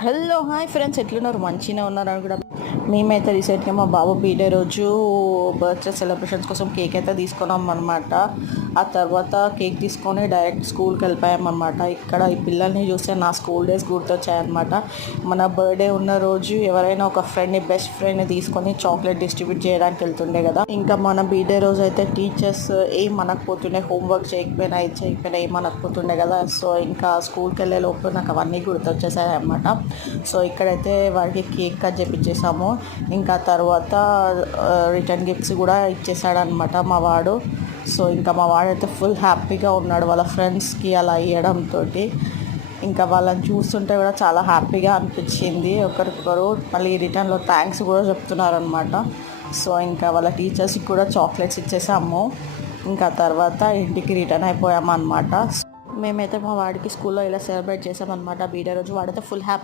Hello hi friends, ఎట్లున్నారు? మంచిగా ఉన్నారు అని కూడా. మేమైతే రీసెంట్గా మా బాబు బర్త్డే రోజు బర్త్డే సెలబ్రేషన్స్ కోసం కేక్ అయితే తీసుకున్నాం అనమాట. ఆ తర్వాత కేక్ తీసుకొని డైరెక్ట్ స్కూల్కి వెళ్ళిపోయామన్నమాట. ఇక్కడ ఈ పిల్లల్ని చూస్తే నా స్కూల్ డేస్ గుర్తొచ్చాయన్నమాట. మన బర్త్డే ఉన్న రోజు ఎవరైనా ఒక ఫ్రెండ్ని, బెస్ట్ ఫ్రెండ్ని తీసుకొని చాక్లెట్ డిస్ట్రిబ్యూట్ చేయడానికి వెళ్తుండే కదా. ఇంకా మన బర్త్డే రోజు అయితే టీచర్స్ ఏం అనకపోతుండే, హోంవర్క్ చేయకపోయినా ఇది చేయకపోయినా ఏం అనకపోతుండే కదా. సో ఇంకా స్కూల్కి వెళ్ళే లోపు నాకు అవన్నీ గుర్తొచ్చేసాయి అన్నమాట. సో ఇక్కడైతే వాడికి కేక్ కట్ చేపించేసాము. ఇంకా తర్వాత రిటర్న్ గిఫ్ట్స్ కూడా ఇచ్చేసాడనమాట మా వాడు. సో ఇంకా మా వాడైతే ఫుల్ హ్యాపీగా ఉన్నాడు వాళ్ళ ఫ్రెండ్స్కి అలా ఇవ్వడంతో. ఇంకా వాళ్ళని చూస్తుంటే కూడా చాలా హ్యాపీగా అనిపించింది. ఒకరికొకరు మళ్ళీ రిటర్న్లో థ్యాంక్స్ కూడా చెప్తున్నారనమాట. సో ఇంకా వాళ్ళ టీచర్స్కి కూడా చాక్లెట్స్ ఇచ్చేసాము. ఇంకా తర్వాత ఇంటికి రిటర్న్ అయిపోయామన్నమాట. మేమైతే మా వాడికి స్కూల్లో ఇలా సెలబ్రేట్ చేసామన్నమాట బర్త్డే రోజు. వాడైతే ఫుల్ హ్యాపీ